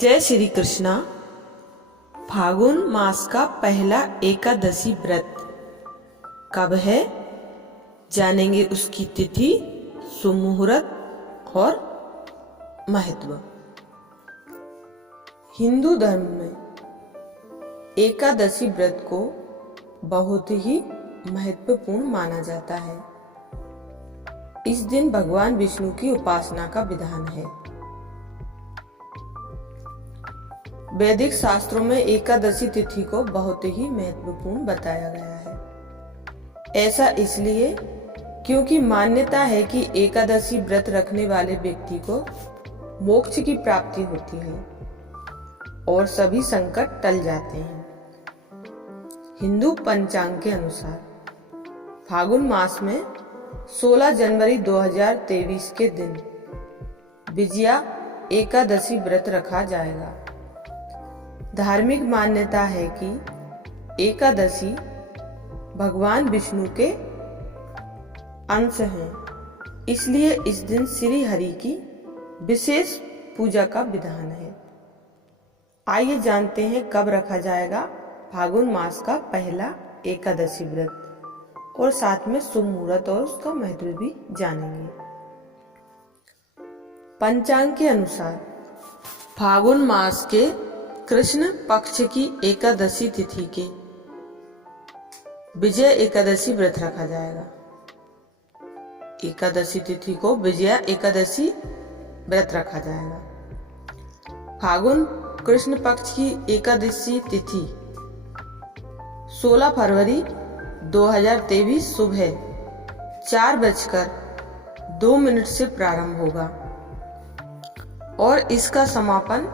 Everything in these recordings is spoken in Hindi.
जय श्री कृष्णा। फागुन मास का पहला एकादशी व्रत कब है, जानेंगे उसकी तिथि, शुभ मुहूर्त और महत्व। हिंदू धर्म में एकादशी व्रत को बहुत ही महत्वपूर्ण माना जाता है। इस दिन भगवान विष्णु की उपासना का विधान है। वैदिक शास्त्रों में एकादशी तिथि को बहुत ही महत्वपूर्ण बताया गया है। ऐसा इसलिए क्योंकि मान्यता है कि एकादशी व्रत रखने वाले व्यक्ति को मोक्ष की प्राप्ति होती है और सभी संकट टल जाते हैं। हिंदू पंचांग के अनुसार फागुन मास में 16 जनवरी 2023 के दिन विजया एकादशी व्रत रखा जाएगा। धार्मिक मान्यता है कि एकादशी भगवान विष्णु के अंश हैं, इसलिए इस दिन श्री हरि की विशेष पूजा का विधान है। आइए जानते हैं कब रखा जाएगा फागुन मास का पहला एकादशी व्रत और साथ में शुभ मुहूर्त और उसका महत्व भी जानेंगे। पंचांग के अनुसार फागुन मास के कृष्ण पक्ष की एकादशी तिथि के विजय एकादशी व्रत रखा जाएगा। एकादशी तिथि को विजया एकादशी व्रत रखा जाएगा। फागुन कृष्ण पक्ष की एकादशी तिथि 16 फरवरी 2023 सुबह 4:02 से प्रारंभ होगा और इसका समापन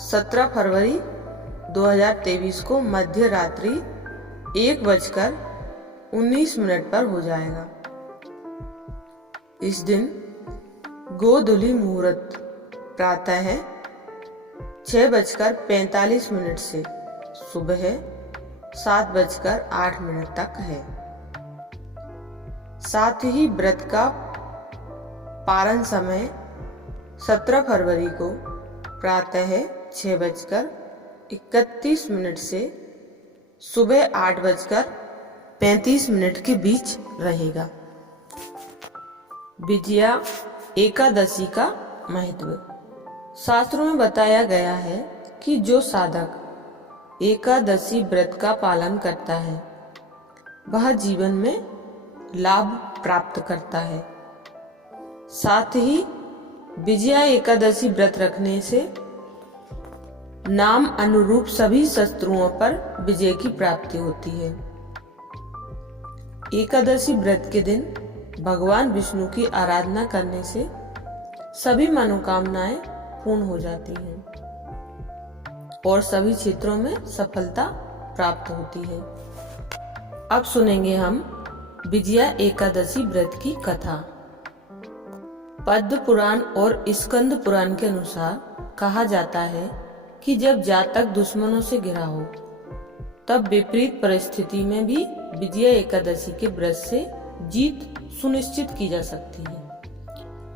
17 फरवरी 2023 को मध्य रात्रि 1:19 पर हो जाएगा। इस दिन गोधूली मुहूर्त प्रातः 6:45 से सुबह 7:08 तक है। साथ ही व्रत का पारण समय 17 फरवरी को प्रातः 6:31 से सुबह 8:35 के बीच रहेगा। विजया एकादशी का महत्व। शास्त्रों में बताया गया है कि जो साधक एकादशी व्रत का पालन करता है वह जीवन में लाभ प्राप्त करता है। साथ ही विजया एकादशी व्रत रखने से नाम अनुरूप सभी शत्रुओं पर विजय की प्राप्ति होती है। एकादशी व्रत के दिन भगवान विष्णु की आराधना करने से सभी मनोकामनाएं पूर्ण हो जाती हैं और सभी क्षेत्रों में सफलता प्राप्त होती है। अब सुनेंगे हम विजया एकादशी व्रत की कथा। पद्म पुराण और स्कंद पुराण के अनुसार कहा जाता है कि जब जातक दुश्मनों से घिरा हो तब विपरीत परिस्थिति में भी विजया एकादशी के व्रत से जीत सुनिश्चित की जा सकती है।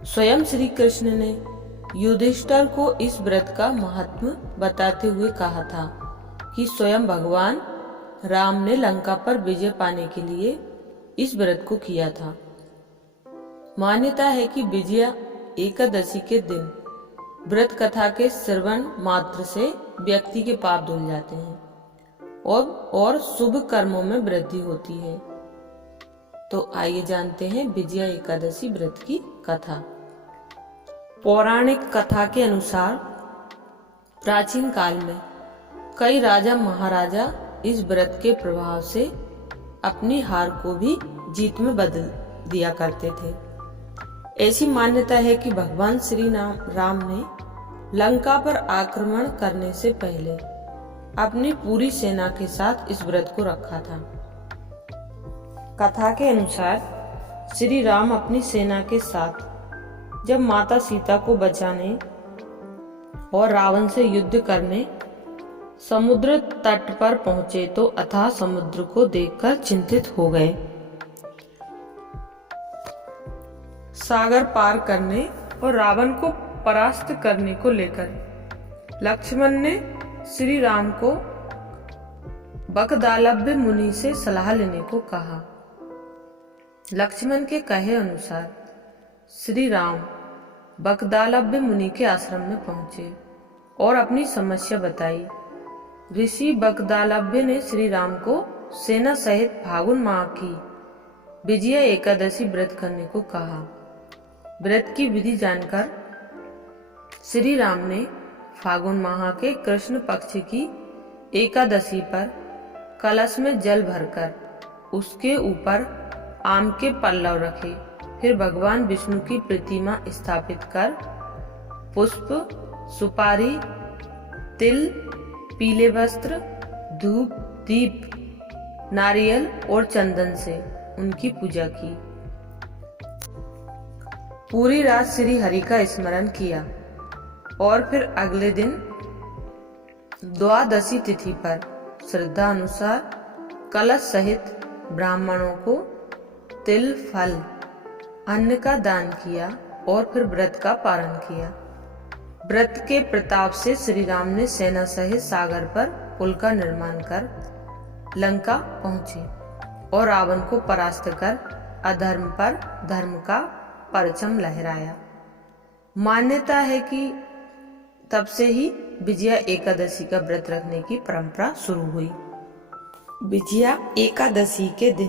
स्वयं श्री कृष्ण ने युधिष्ठिर को इस व्रत का महत्व बताते हुए कहा था कि स्वयं भगवान राम ने लंका पर विजय पाने के लिए इस व्रत को किया था। मान्यता है कि विजया एकादशी के दिन व्रत कथा के श्रवण मात्र से व्यक्ति के पाप धुल जाते हैं और शुभ कर्मों में वृद्धि होती है। तो आइए जानते हैं विजया एकादशी व्रत की कथा। पौराणिक कथा के अनुसार प्राचीन काल में कई राजा महाराजा इस व्रत के प्रभाव से अपनी हार को भी जीत में बदल दिया करते थे। ऐसी मान्यता है कि भगवान श्री राम ने लंका पर आक्रमण करने से पहले अपनी पूरी सेना के साथ इस व्रत को रखा था। कथा के अनुसार श्री राम अपनी सेना के साथ जब माता सीता को बचाने और रावण से युद्ध करने समुद्र तट पर पहुंचे तो अथाह समुद्र को देखकर चिंतित हो गए। सागर पार करने और रावण को परास्त करने को लेकर लक्ष्मण ने श्री राम को बकदालभ्य मुनि से सलाह लेने को कहा। लक्ष्मण के कहे अनुसार श्री राम बकदालभ्य मुनि के आश्रम में पहुंचे और अपनी समस्या बताई। ऋषि बकदालभ्य ने श्री राम को सेना सहित फागुन माह की विजया एकादशी व्रत करने को कहा। व्रत की विधि जानकर श्री राम ने फागुन माह के कृष्ण पक्ष की एकादशी पर कलश में जल भरकर उसके ऊपर आम के पल्लव रखे। फिर भगवान विष्णु की प्रतिमा स्थापित कर पुष्प, सुपारी, तिल, पीले वस्त्र, धूप, दीप, नारियल और चंदन से उनकी पूजा की। पूरी रात श्री हरि का स्मरण किया और फिर अगले दिन द्वादशी तिथि पर श्रद्धा अनुसार कलश सहित ब्राह्मणों को तिल, फल, अन्न का दान किया और फिर व्रत का पारण किया। व्रत के प्रताप से श्री राम ने सेना सहित सागर पर पुल का निर्माण कर लंका पहुंचे और रावण को परास्त कर अधर्म पर धर्म का परचम लहराया। मान्यता है कि तब से ही विजया एकादशी का व्रत रखने की परंपरा शुरू हुई। विजया एकादशी के दिन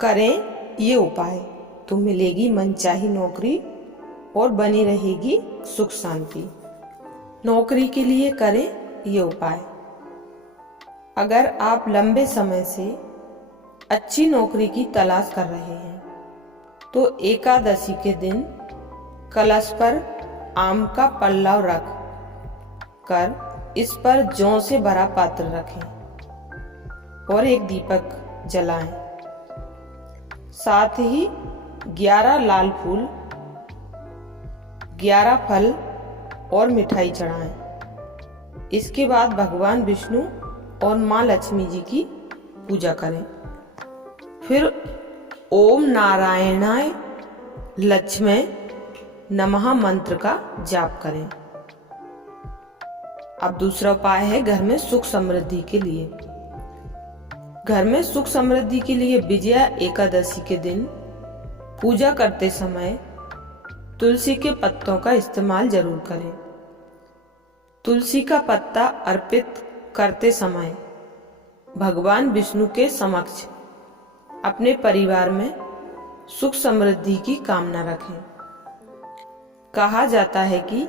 करें ये उपाय तो मिलेगी मनचाही नौकरी और बनी रहेगी सुख शांति। नौकरी के लिए करें ये उपाय। अगर आप लंबे समय से अच्छी नौकरी की तलाश कर रहे हैं तो एकादशी के दिन कलश पर आम का पल्लव रख कर इस पर जौ से भरा पात्र रखें और एक दीपक जलाएं। साथ ही 11 लाल फूल, 11 फल और मिठाई चढ़ाएं। इसके बाद भगवान विष्णु और माँ लक्ष्मी जी की पूजा करें। फिर ओम नारायणाय लक्ष्मी नमः मंत्र का जाप करें। अब दूसरा उपाय है घर में सुख समृद्धि के लिए। घर में सुख समृद्धि के लिए विजया एकादशी के दिन पूजा करते समय तुलसी के पत्तों का इस्तेमाल जरूर करें। तुलसी का पत्ता अर्पित करते समय भगवान विष्णु के समक्ष अपने परिवार में सुख समृद्धि की कामना रखें। कहा जाता है कि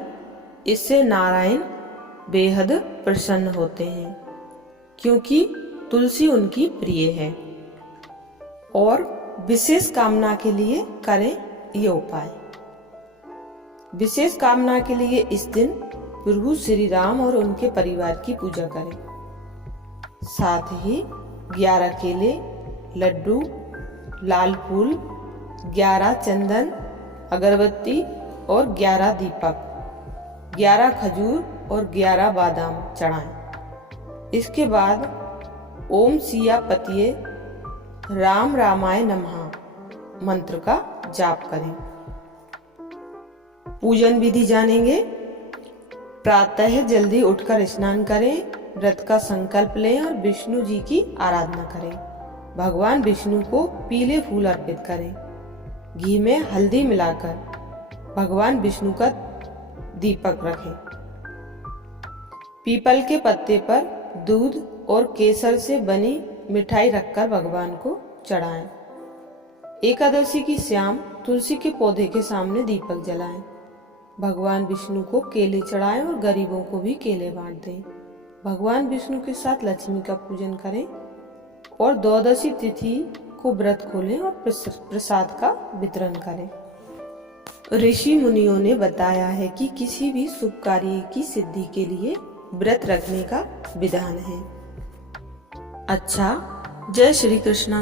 इससे नारायण बेहद प्रसन्न होते हैं क्योंकि तुलसी उनकी प्रिय है। और विशेष कामना के लिए करें ये उपाय। विशेष कामना के लिए इस दिन प्रभु श्री राम और उनके परिवार की पूजा करें। साथ ही 11 केले, लड्डू, लाल फूल, 11 चंदन, अगरबत्ती और 11 दीपक, 11 खजूर और 11 बादाम चढ़ाएं। इसके बाद ओम सिया पतिये राम रामाय नमः मंत्र का जाप करें। पूजन विधि जानेंगे। प्रातः जल्दी उठकर स्नान करें, व्रत का संकल्प लें और विष्णु जी की आराधना करें। भगवान विष्णु को पीले फूल अर्पित करें। घी में हल्दी मिलाकर भगवान विष्णु का दीपक रखें। पीपल के पत्ते पर दूध और केसर से बनी मिठाई रखकर भगवान को चढ़ाएं। एकादशी की शाम तुलसी के पौधे के सामने दीपक जलाएं। भगवान विष्णु को केले चढ़ाएं और गरीबों को भी केले बांट दें। भगवान विष्णु के साथ लक्ष्मी का पूजन करें और द्वादशी तिथि को व्रत खोलें और प्रसाद का वितरण करें। ऋषि मुनियों ने बताया है कि किसी भी शुभ कार्य की सिद्धि के लिए व्रत रखने का विधान है। अच्छा, जय श्री कृष्णा।